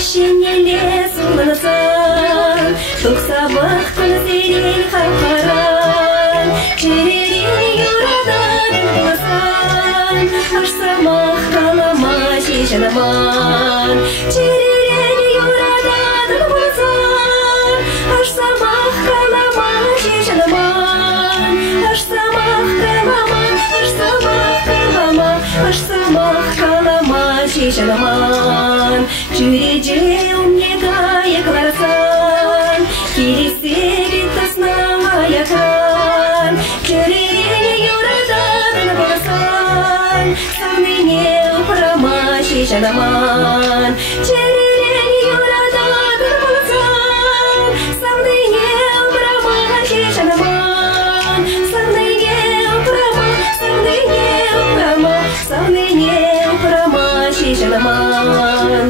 кашене лесу ланасан, тук сабах күнзерей хапаран, черерен юрадан буласан, аш самах калама шешанаман, черерен юрадан буласан, аш самах калама шешанаман, аш самах калама, аш самах калама, аш самах калама шешанаман, чуреже умне гая кларасан, кирисеги тасна якран, черерене юрадан буласан, савныне упрама шешанаман, черерене юрадан буласан, савныне упрама шешанаман, савныне упрама, савныне упрама, савныне упрама шешанаман.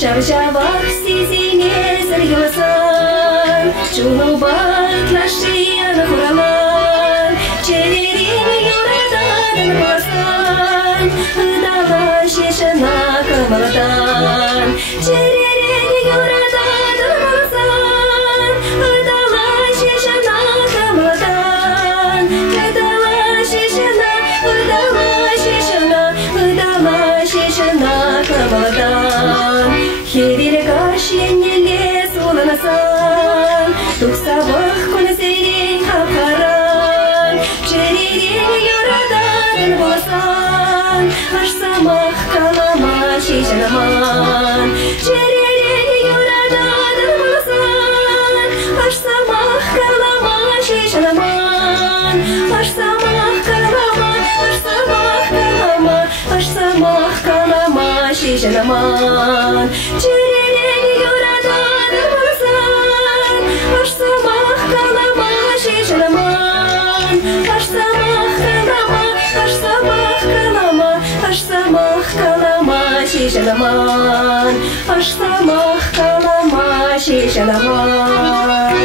Шаржавах сизине заргыласан, чулубат лашиян хураман, черерене юрадан буласан, ыдала шешана камалатан, черерене юрадан буласан, ыдала шешана камалатан, ыдала шешана, ыдала шешана, ыдала шешана камалатан. Хевеле кашене лесу ланасан, тук сабах күнзерей хапаран, черерене юрадан буласан, аш самах калама шешанаман, черерене юрадан буласан, аш самах калама шешанаман, аш самах калама, аш самах калама, аш самах калама шешанаман, черерене юрадан буласан, аш самах калама шешанаман, аш самах калама, аш самах калама, аш самах калама шешанаман, аш самах калама шешанаман.